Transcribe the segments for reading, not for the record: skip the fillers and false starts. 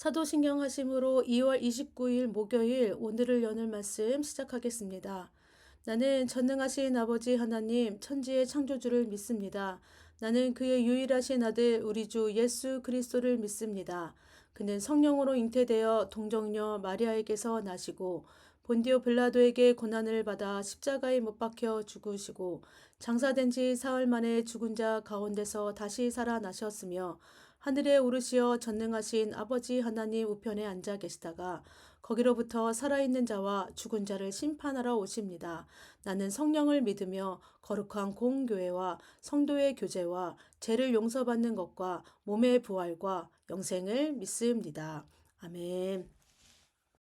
사도신경 하심으로 2월 29일 목요일 오늘을 여눌 말씀 시작하겠습니다. 나는 전능하신 아버지 하나님 천지의 창조주를 믿습니다. 나는 그의 유일하신 아들 우리 주 예수 그리스도를 믿습니다. 그는 성령으로 잉태되어 동정녀 마리아에게서 나시고 본디오 빌라도에게 고난을 받아 십자가에 못 박혀 죽으시고 장사된 지 사흘 만에 죽은 자 가운데서 다시 살아나셨으며 하늘에 오르시어 전능하신 아버지 하나님 우편에 앉아 계시다가 거기로부터 살아있는 자와 죽은 자를 심판하러 오십니다. 나는 성령을 믿으며 거룩한 공교회와 성도의 교제와 죄를 용서받는 것과 몸의 부활과 영생을 믿습니다. 아멘.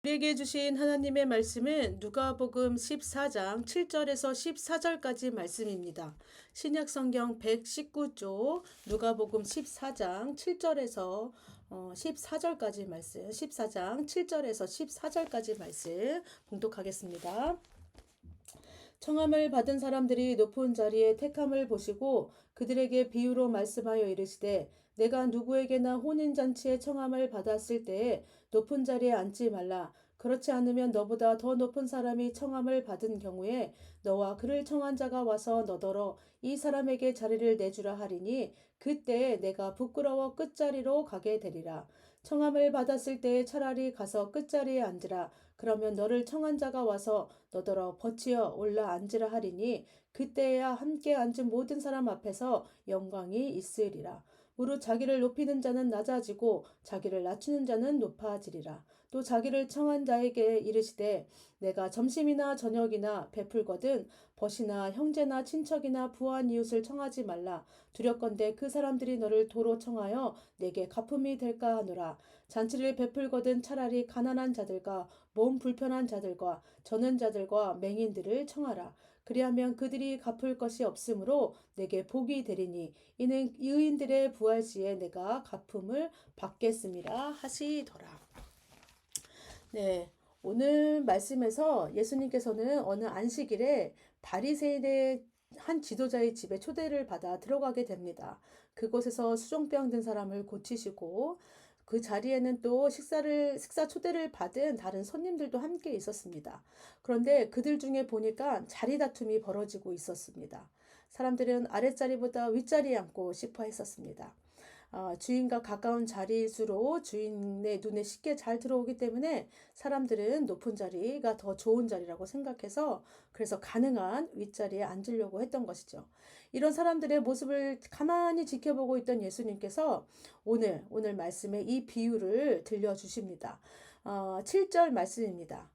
우리에게 주신 하나님의 말씀은 누가복음 14장 7절에서 14절까지 말씀입니다. 신약성경 119쪽 누가복음 14장 7절에서 14절까지 말씀, 14장 7절에서 14절까지 말씀 봉독하겠습니다. 청함을 받은 사람들이 높은 자리에 택함을 보시고 그들에게 비유로 말씀하여 이르시되 내가 누구에게나 혼인잔치에 청함을 받았을 때에 높은 자리에 앉지 말라. 그렇지 않으면 너보다 더 높은 사람이 청함을 받은 경우에 너와 그를 청한 자가 와서 너더러 이 사람에게 자리를 내주라 하리니 그때에 내가 부끄러워 끝자리로 가게 되리라. 청함을 받았을 때에 차라리 가서 끝자리에 앉으라. 그러면 너를 청한 자가 와서 너더러 버치어 올라 앉으라 하리니 그때야 함께 앉은 모든 사람 앞에서 영광이 있으리라. 무릇 자기를 높이는 자는 낮아지고 자기를 낮추는 자는 높아지리라. 또 자기를 청한 자에게 이르시되 내가 점심이나 저녁이나 베풀거든 벗이나 형제나 친척이나 부한 이웃을 청하지 말라. 두렵건대 그 사람들이 너를 도로 청하여 내게 갚음이 될까 하노라. 잔치를 베풀거든 차라리 가난한 자들과 몸 불편한 자들과 저는 자들과 맹인들을 청하라. 그리하면 그들이 갚을 것이 없으므로 내게 복이 되리니 이는 의인들의 부활시에 내가 갚음을 받겠습니다 하시더라. 네, 오늘 말씀에서 예수님께서는 어느 안식일에 바리새인의 한 지도자의 집에 초대를 받아 들어가게 됩니다. 그곳에서 수종병 든 사람을 고치시고 그 자리에는 또 식사 초대를 받은 다른 손님들도 함께 있었습니다. 그런데 그들 중에 보니까 자리 다툼이 벌어지고 있었습니다. 사람들은 아랫자리보다 윗자리에 앉고 싶어 했었습니다. 주인과 가까운 자리수로 주인의 눈에 쉽게 잘 들어오기 때문에 사람들은 높은 자리가 더 좋은 자리라고 생각해서 그래서 가능한 윗자리에 앉으려고 했던 것이죠. 이런 사람들의 모습을 가만히 지켜보고 있던 예수님께서 오늘 말씀에 이 비유를 들려주십니다. 7절 말씀입니다.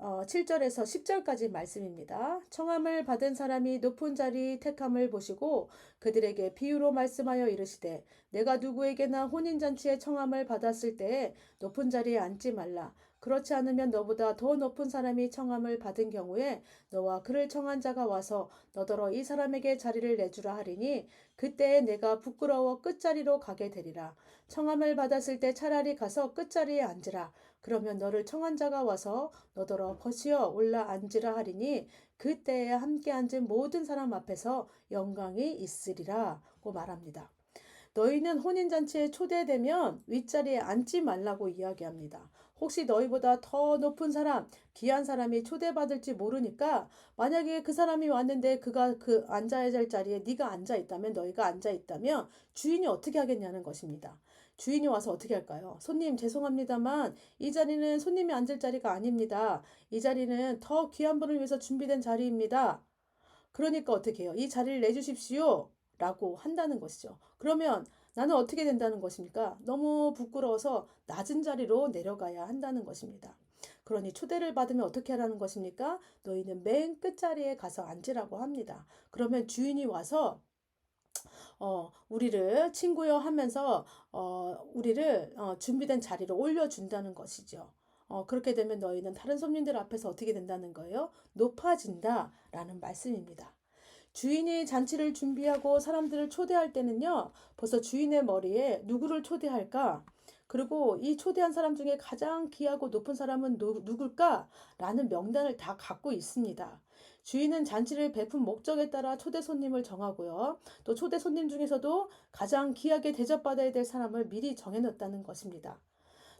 7절에서 10절까지 말씀입니다. 청함을 받은 사람이 높은 자리 택함을 보시고 그들에게 비유로 말씀하여 이르시되 내가 누구에게나 혼인잔치에 청함을 받았을 때에 높은 자리에 앉지 말라. 그렇지 않으면 너보다 더 높은 사람이 청함을 받은 경우에 너와 그를 청한 자가 와서 너더러 이 사람에게 자리를 내주라 하리니 그때에 내가 부끄러워 끝자리로 가게 되리라. 청함을 받았을 때 차라리 가서 끝자리에 앉으라. 그러면 너를 청한 자가 와서 너더러 버시어 올라 앉으라 하리니 그때에 함께 앉은 모든 사람 앞에서 영광이 있으리라고 말합니다. 너희는 혼인잔치에 초대되면 윗자리에 앉지 말라고 이야기합니다. 혹시 너희보다 더 높은 사람, 귀한 사람이 초대받을지 모르니까 만약에 그 사람이 왔는데 그가 그 앉아야 할 자리에 네가 앉아 있다면 너희가 앉아 있다면 주인이 어떻게 하겠냐는 것입니다. 주인이 와서 어떻게 할까요? 손님 죄송합니다만 이 자리는 손님이 앉을 자리가 아닙니다. 이 자리는 더 귀한 분을 위해서 준비된 자리입니다. 그러니까 어떻게 해요? 이 자리를 내주십시오. 라고 한다는 것이죠. 그러면 나는 어떻게 된다는 것입니까? 너무 부끄러워서 낮은 자리로 내려가야 한다는 것입니다. 그러니 초대를 받으면 어떻게 하라는 것입니까? 너희는 맨 끝자리에 가서 앉으라고 합니다. 그러면 주인이 와서 우리를 친구여 하면서 우리를 준비된 자리로 올려준다는 것이죠. 그렇게 되면 너희는 다른 손님들 앞에서 어떻게 된다는 거예요? 높아진다라는 말씀입니다. 주인이 잔치를 준비하고 사람들을 초대할 때는요, 벌써 주인의 머리에 누구를 초대할까? 그리고 이 초대한 사람 중에 가장 귀하고 높은 사람은 누굴까? 라는 명단을 다 갖고 있습니다. 주인은 잔치를 베푼 목적에 따라 초대 손님을 정하고요. 또 초대 손님 중에서도 가장 귀하게 대접받아야 될 사람을 미리 정해놓았다는 것입니다.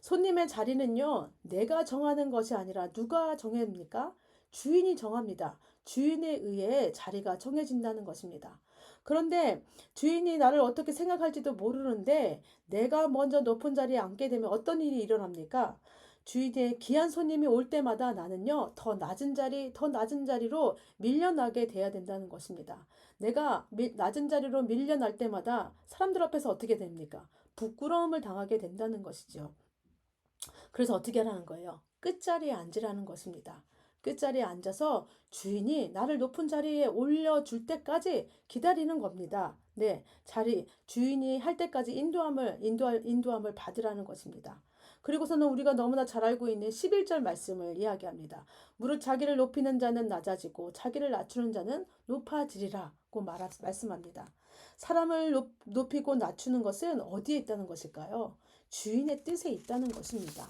손님의 자리는요, 내가 정하는 것이 아니라 누가 정합니까? 주인이 정합니다. 주인에 의해 자리가 정해진다는 것입니다. 그런데 주인이 나를 어떻게 생각할지도 모르는데 내가 먼저 높은 자리에 앉게 되면 어떤 일이 일어납니까? 주인의 귀한 손님이 올 때마다 나는요, 더 낮은 자리로 밀려나게 돼야 된다는 것입니다. 내가 낮은 자리로 밀려날 때마다 사람들 앞에서 어떻게 됩니까? 부끄러움을 당하게 된다는 것이죠. 그래서 어떻게 하라는 거예요? 끝자리에 앉으라는 것입니다. 끝자리에 앉아서 주인이 나를 높은 자리에 올려줄 때까지 기다리는 겁니다. 네, 주인이 할 때까지 인도함을 받으라는 것입니다. 그리고서는 우리가 너무나 잘 알고 있는 11절 말씀을 이야기합니다. 무릇 자기를 높이는 자는 낮아지고 자기를 낮추는 자는 높아지리라고 말씀합니다. 사람을 높이고 낮추는 것은 어디에 있다는 것일까요? 주인의 뜻에 있다는 것입니다.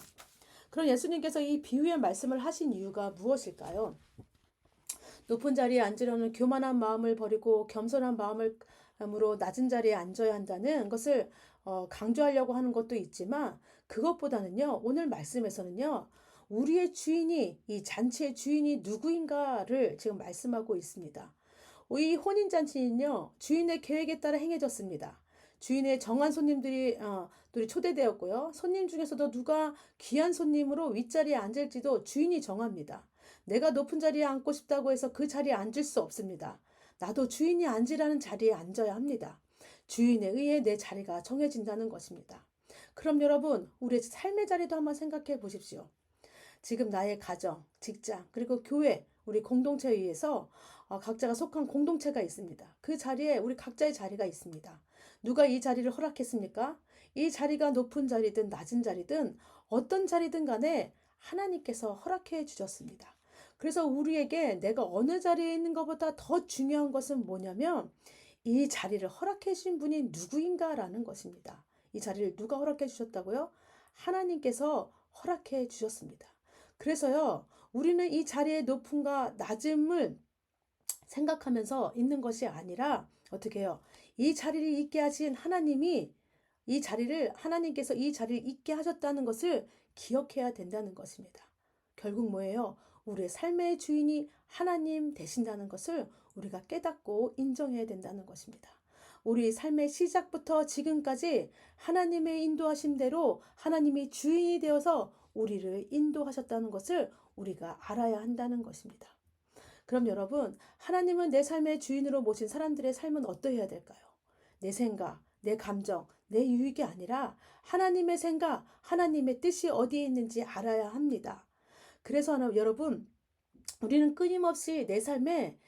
그럼 예수님께서 이 비유의 말씀을 하신 이유가 무엇일까요? 높은 자리에 앉으려는 교만한 마음을 버리고 겸손한 마음으로 낮은 자리에 앉아야 한다는 것을 강조하려고 하는 것도 있지만 그것보다는요, 오늘 말씀에서는요, 우리의 주인이, 이 잔치의 주인이 누구인가를 지금 말씀하고 있습니다. 이 혼인잔치는요, 주인의 계획에 따라 행해졌습니다. 주인의 정한 손님들이 초대되었고요. 손님 중에서도 누가 귀한 손님으로 윗자리에 앉을지도 주인이 정합니다. 내가 높은 자리에 앉고 싶다고 해서 그 자리에 앉을 수 없습니다. 나도 주인이 앉으라는 자리에 앉아야 합니다. 주인에 의해 내 자리가 정해진다는 것입니다. 그럼 여러분, 우리의 삶의 자리도 한번 생각해 보십시오. 지금 나의 가정, 직장, 그리고 교회, 우리 공동체에 의해서 각자가 속한 공동체가 있습니다. 그 자리에 우리 각자의 자리가 있습니다. 누가 이 자리를 허락했습니까? 이 자리가 높은 자리든 낮은 자리든 어떤 자리든 간에 하나님께서 허락해 주셨습니다. 그래서 우리에게 내가 어느 자리에 있는 것보다 더 중요한 것은 뭐냐면 이 자리를 허락해 주신 분이 누구인가라는 것입니다. 이 자리를 누가 허락해 주셨다고요? 하나님께서 허락해 주셨습니다. 그래서요, 우리는 이 자리의 높음과 낮음을 생각하면서 있는 것이 아니라 어떻게 해요? 이 자리를 있게 하신 하나님께서 이 자리를 있게 하셨다는 것을 기억해야 된다는 것입니다. 결국 뭐예요? 우리의 삶의 주인이 하나님 되신다는 것을 우리가 깨닫고 인정해야 된다는 것입니다. 우리 삶의 시작부터 지금까지 하나님의 인도하심대로 하나님이 주인이 되어서 우리를 인도하셨다는 것을 우리가 알아야 한다는 것입니다. 그럼 여러분, 하나님은 내 삶의 주인으로 모신 사람들의 삶은 어떠해야 될까요? 내 생각, 내 감정, 내 유익이 아니라 하나님의 생각, 하나님의 뜻이 어디에 있는지 알아야 합니다. 그래서 여러분, 우리는 끊임없이 내 삶의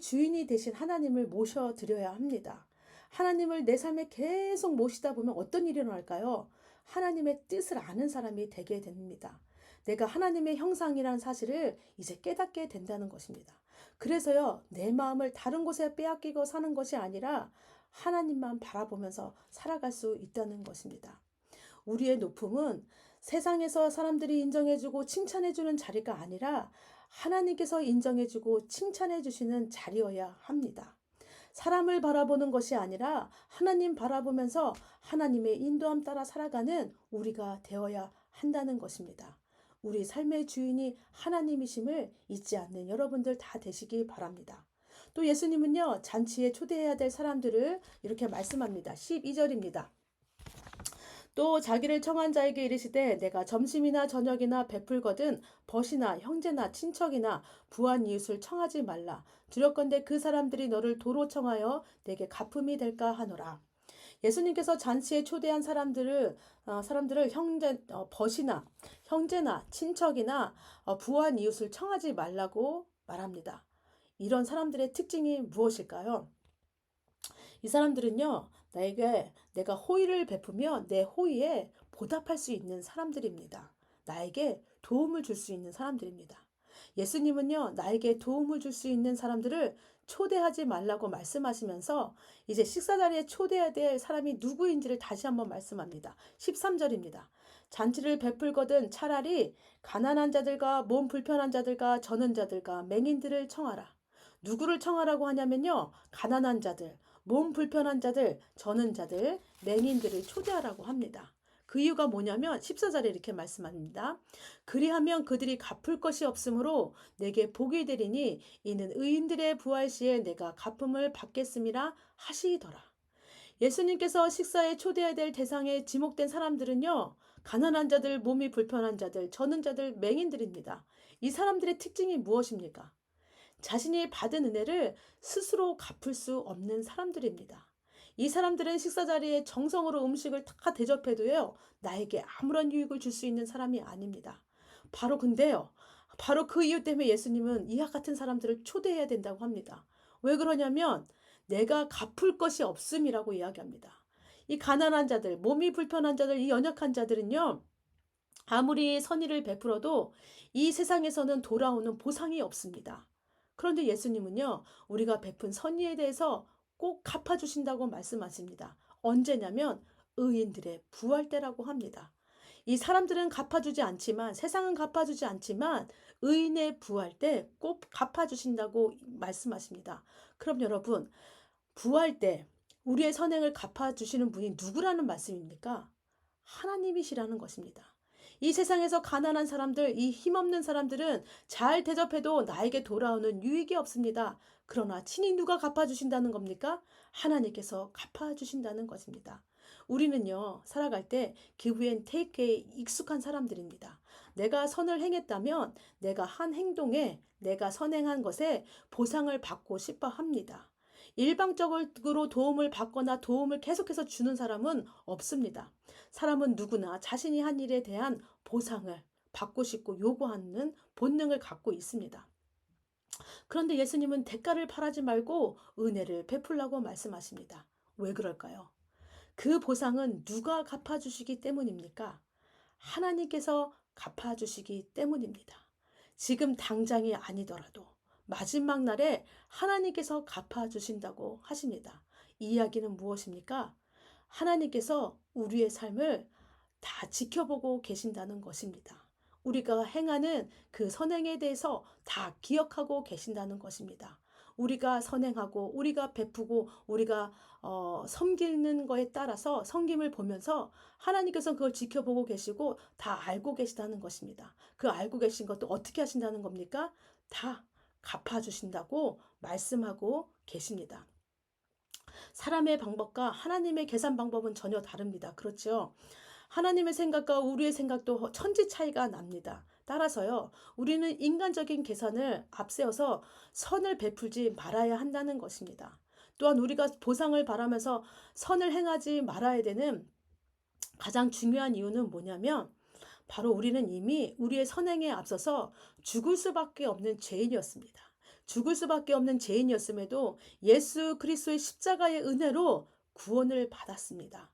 주인이 되신 하나님을 모셔드려야 합니다. 하나님을 내 삶에 계속 모시다 보면 어떤 일이 일어날까요? 하나님의 뜻을 아는 사람이 되게 됩니다. 내가 하나님의 형상이라는 사실을 이제 깨닫게 된다는 것입니다. 그래서요, 내 마음을 다른 곳에 빼앗기고 사는 것이 아니라 하나님만 바라보면서 살아갈 수 있다는 것입니다. 우리의 높음은 세상에서 사람들이 인정해주고 칭찬해주는 자리가 아니라 하나님께서 인정해주고 칭찬해주시는 자리여야 합니다. 사람을 바라보는 것이 아니라 하나님 바라보면서 하나님의 인도함 따라 살아가는 우리가 되어야 한다는 것입니다. 우리 삶의 주인이 하나님이심을 잊지 않는 여러분들 다 되시기 바랍니다. 또 예수님은요, 잔치에 초대해야 될 사람들을 이렇게 말씀합니다. 12절입니다. 또 자기를 청한 자에게 이르시되 내가 점심이나 저녁이나 베풀거든 벗이나 형제나 친척이나 부한 이웃을 청하지 말라. 두렵건대 그 사람들이 너를 도로 청하여 내게 갚음이 될까 하노라. 예수님께서 잔치에 초대한 사람들을 벗이나 형제나 친척이나 부한 이웃을 청하지 말라고 말합니다. 이런 사람들의 특징이 무엇일까요? 이 사람들은요, 내가 호의를 베푸며 내 호의에 보답할 수 있는 사람들입니다. 나에게 도움을 줄 수 있는 사람들입니다. 예수님은요, 나에게 도움을 줄 수 있는 사람들을 초대하지 말라고 말씀하시면서 이제 식사 자리에 초대해야 될 사람이 누구인지를 다시 한번 말씀합니다. 13절입니다. 잔치를 베풀거든 차라리 가난한 자들과 몸 불편한 자들과 저는 자들과 맹인들을 청하라. 누구를 청하라고 하냐면요, 가난한 자들, 몸 불편한 자들, 저는 자들, 맹인들을 초대하라고 합니다. 그 이유가 뭐냐면 14절에 이렇게 말씀합니다. 그리하면 그들이 갚을 것이 없으므로 내게 복이 되리니 이는 의인들의 부활 시에 내가 갚음을 받겠음이라 하시더라. 예수님께서 식사에 초대해야 될 대상에 지목된 사람들은요, 가난한 자들, 몸이 불편한 자들, 저는 자들, 맹인들입니다. 이 사람들의 특징이 무엇입니까? 자신이 받은 은혜를 스스로 갚을 수 없는 사람들입니다. 이 사람들은 식사 자리에 정성으로 음식을 다 대접해도요, 나에게 아무런 유익을 줄 수 있는 사람이 아닙니다. 근데요, 바로 그 이유 때문에 예수님은 이와 같은 사람들을 초대해야 된다고 합니다. 왜 그러냐면, 내가 갚을 것이 없음이라고 이야기합니다. 이 가난한 자들, 몸이 불편한 자들, 이 연약한 자들은요, 아무리 선의를 베풀어도 이 세상에서는 돌아오는 보상이 없습니다. 그런데 예수님은요, 우리가 베푼 선의에 대해서 꼭 갚아주신다고 말씀하십니다. 언제냐면 의인들의 부활 때라고 합니다. 이 사람들은 갚아주지 않지만, 세상은 갚아주지 않지만, 의인의 부활 때 꼭 갚아주신다고 말씀하십니다. 그럼 여러분, 부활 때 우리의 선행을 갚아주시는 분이 누구라는 말씀입니까? 하나님이시라는 것입니다. 이 세상에서 가난한 사람들, 이 힘없는 사람들은 잘 대접해도 나에게 돌아오는 유익이 없습니다. 그러나 친히 누가 갚아주신다는 겁니까? 하나님께서 갚아주신다는 것입니다. 우리는요, 살아갈 때 기브앤 테이크에 익숙한 사람들입니다. 내가 선을 행했다면 내가 한 행동에, 내가 선행한 것에 보상을 받고 싶어 합니다. 일방적으로 도움을 받거나 도움을 계속해서 주는 사람은 없습니다. 사람은 누구나 자신이 한 일에 대한 보상을 받고 싶고 요구하는 본능을 갖고 있습니다. 그런데 예수님은 대가를 바라지 말고 은혜를 베풀라고 말씀하십니다. 왜 그럴까요? 그 보상은 누가 갚아주시기 때문입니까? 하나님께서 갚아주시기 때문입니다. 지금 당장이 아니더라도 마지막 날에 하나님께서 갚아주신다고 하십니다. 이 이야기는 무엇입니까? 하나님께서 우리의 삶을 다 지켜보고 계신다는 것입니다. 우리가 행하는 그 선행에 대해서 다 기억하고 계신다는 것입니다. 우리가 선행하고 우리가 베푸고 우리가 섬기는 거에 따라서 섬김을 보면서 하나님께서 그걸 지켜보고 계시고 다 알고 계시다는 것입니다. 그 알고 계신 것도 어떻게 하신다는 겁니까? 다 갚아주신다고 말씀하고 계십니다. 사람의 방법과 하나님의 계산 방법은 전혀 다릅니다. 그렇죠? 하나님의 생각과 우리의 생각도 천지 차이가 납니다. 따라서요, 우리는 인간적인 계산을 앞세워서 선을 베풀지 말아야 한다는 것입니다. 또한 우리가 보상을 바라면서 선을 행하지 말아야 되는 가장 중요한 이유는 뭐냐면, 바로 우리는 이미 우리의 선행에 앞서서 죽을 수밖에 없는 죄인이었습니다. 죽을 수밖에 없는 죄인이었음에도 예수 그리스도의 십자가의 은혜로 구원을 받았습니다.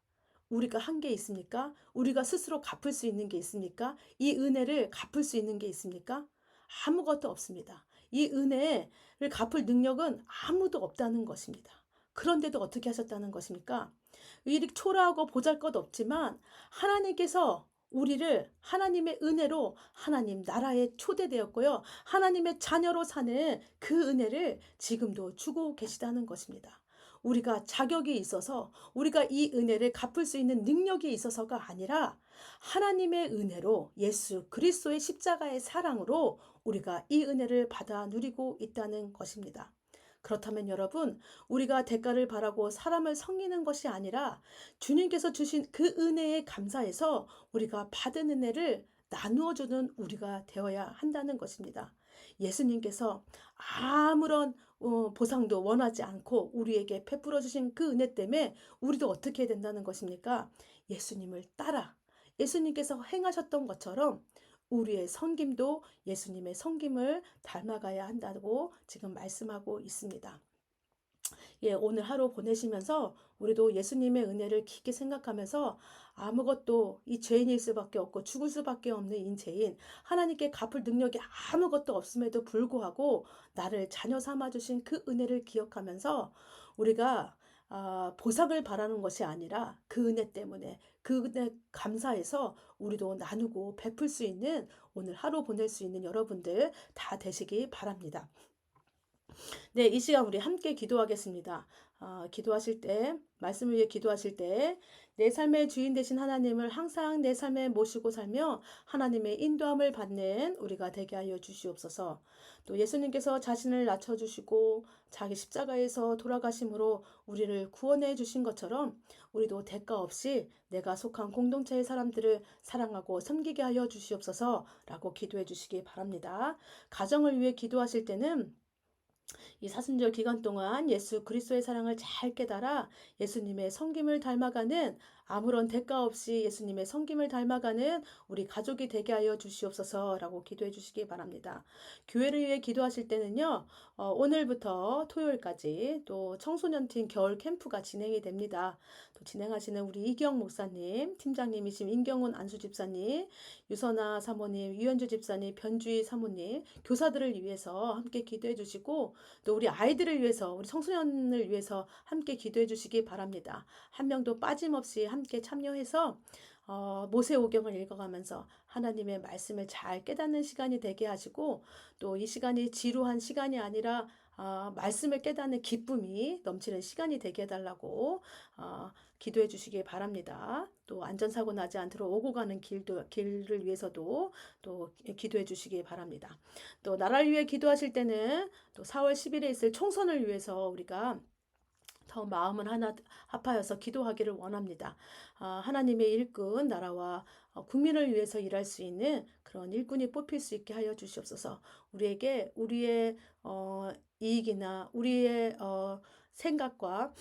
우리가 한 게 있습니까? 우리가 스스로 갚을 수 있는 게 있습니까? 이 은혜를 갚을 수 있는 게 있습니까? 아무것도 없습니다. 이 은혜를 갚을 능력은 아무도 없다는 것입니다. 그런데도 어떻게 하셨다는 것입니까? 일이 초라하고 보잘것없지만 하나님께서 우리를 하나님의 은혜로 하나님 나라에 초대되었고요. 하나님의 자녀로 사는 그 은혜를 지금도 주고 계시다는 것입니다. 우리가 자격이 있어서 우리가 이 은혜를 갚을 수 있는 능력이 있어서가 아니라 하나님의 은혜로 예수 그리스도의 십자가의 사랑으로 우리가 이 은혜를 받아 누리고 있다는 것입니다. 그렇다면 여러분, 우리가 대가를 바라고 사람을 섬기는 것이 아니라 주님께서 주신 그 은혜에 감사해서 우리가 받은 은혜를 나누어 주는 우리가 되어야 한다는 것입니다. 예수님께서 아무런 보상도 원하지 않고 우리에게 베풀어 주신 그 은혜 때문에 우리도 어떻게 된다는 것입니까? 예수님을 따라 예수님께서 행하셨던 것처럼 우리의 섬김도 예수님의 섬김을 닮아가야 한다고 지금 말씀하고 있습니다. 예, 오늘 하루 보내시면서 우리도 예수님의 은혜를 깊게 생각하면서 아무것도 이 죄인일 수밖에 없고 죽을 수밖에 없는 이 죄인, 하나님께 갚을 능력이 아무것도 없음에도 불구하고 나를 자녀 삼아 주신 그 은혜를 기억하면서 우리가 보상을 바라는 것이 아니라 그 은혜 때문에 그 은혜 감사해서 우리도 나누고 베풀 수 있는 오늘 하루 보낼 수 있는 여러분들 다 되시기 바랍니다. 네, 이 시간 우리 함께 기도하겠습니다. 기도하실 때, 말씀을 위해 기도하실 때, 내 삶의 주인 되신 하나님을 항상 내 삶에 모시고 살며 하나님의 인도함을 받는 우리가 되게 하여 주시옵소서. 또 예수님께서 자신을 낮춰주시고 자기 십자가에서 돌아가심으로 우리를 구원해 주신 것처럼 우리도 대가 없이 내가 속한 공동체의 사람들을 사랑하고 섬기게 하여 주시옵소서라고 기도해 주시기 바랍니다. 가정을 위해 기도하실 때는 이 사순절 기간 동안 예수 그리스도의 사랑을 잘 깨달아 예수님의 섬김을 닮아가는 아무런 대가 없이 예수님의 섬김을 닮아가는 우리 가족이 되게 하여 주시옵소서라고 기도해 주시기 바랍니다. 교회를 위해 기도하실 때는요, 오늘부터 토요일까지 또 청소년팀 겨울 캠프가 진행이 됩니다. 또 진행하시는 우리 이경 목사님, 팀장님이신 임경훈 안수집사님, 유선아 사모님, 유현주 집사님, 변주희 사모님, 교사들을 위해서 함께 기도해 주시고 또 우리 아이들을 위해서, 우리 청소년을 위해서 함께 기도해 주시기 바랍니다. 한 명도 빠짐없이 함께 참여해서 모세오경을 읽어가면서 하나님의 말씀을 잘 깨닫는 시간이 되게 하시고 또 이 시간이 지루한 시간이 아니라 말씀을 깨닫는 기쁨이 넘치는 시간이 되게 해달라고 기도해 주시기 바랍니다. 또 안전사고 나지 않도록 오고 가는 길을 위해서도 또 기도해 주시기 바랍니다. 또 나라를 위해 기도하실 때는 또 4월 10일에 있을 총선을 위해서 우리가 더 마음을 하나 합하여서 기도하기를 원합니다. 하나님의 일꾼 나라와 국민을 위해서 일할 수 있는 그런 일꾼이 뽑힐 수 있게 하여 주시옵소서. 우리에게 우리의 이익이나 우리의 생각과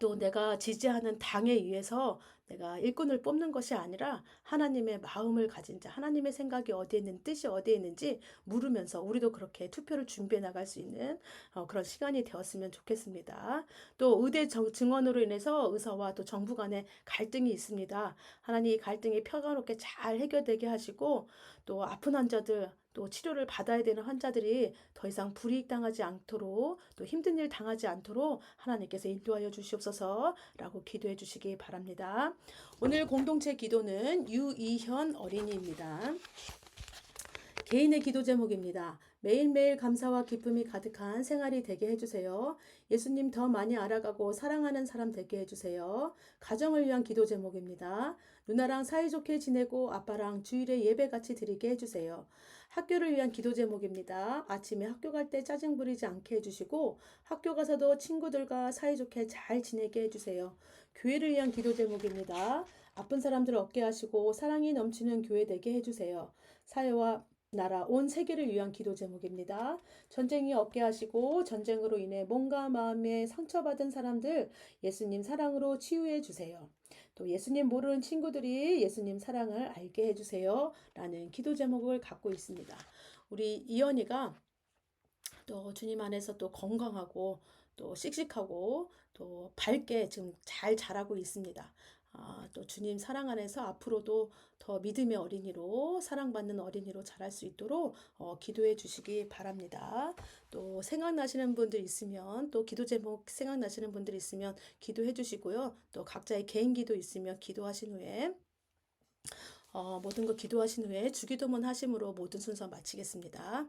또 내가 지지하는 당에 의해서 내가 일꾼을 뽑는 것이 아니라 하나님의 마음을 가진 자, 하나님의 생각이 어디에 있는 뜻이 어디에 있는지 물으면서 우리도 그렇게 투표를 준비해 나갈 수 있는 그런 시간이 되었으면 좋겠습니다. 또 의대 증원으로 인해서 의사와 또 정부 간의 갈등이 있습니다. 하나님 이 갈등이 평화롭게 잘 해결되게 하시고 또 아픈 환자들 또 치료를 받아야 되는 환자들이 더 이상 불이익 당하지 않도록 또 힘든 일 당하지 않도록 하나님께서 인도하여 주시옵소서라고 기도해 주시기 바랍니다. 오늘 공동체 기도는 유이현 어린이입니다. 개인의 기도 제목입니다. 매일매일 감사와 기쁨이 가득한 생활이 되게 해주세요. 예수님 더 많이 알아가고 사랑하는 사람 되게 해주세요. 가정을 위한 기도 제목입니다. 누나랑 사이좋게 지내고 아빠랑 주일에 예배같이 드리게 해주세요. 학교를 위한 기도 제목입니다. 아침에 학교 갈 때 짜증 부리지 않게 해주시고 학교 가서도 친구들과 사이좋게 잘 지내게 해주세요. 교회를 위한 기도 제목입니다. 아픈 사람들을 얻게 하시고 사랑이 넘치는 교회 되게 해주세요. 사회와 나라 온 세계를 위한 기도 제목입니다. 전쟁이 없게 하시고 전쟁으로 인해 몸과 마음에 상처받은 사람들 예수님 사랑으로 치유해 주세요. 또 예수님 모르는 친구들이 예수님 사랑을 알게 해주세요. 라는 기도 제목을 갖고 있습니다. 우리 이연이가 또 주님 안에서 또 건강하고 또 씩씩하고 또 밝게 지금 잘 자라고 있습니다. 또 주님 사랑 안에서 앞으로도 더 믿음의 어린이로 사랑받는 어린이로 자랄 수 있도록 기도해 주시기 바랍니다. 또 생각나시는 분들 있으면 또 기도 제목 생각나시는 분들 있으면 기도해 주시고요. 또 각자의 개인 기도 있으면 기도하신 후에 모든 거 기도하신 후에 주기도문 하심으로 모든 순서 마치겠습니다.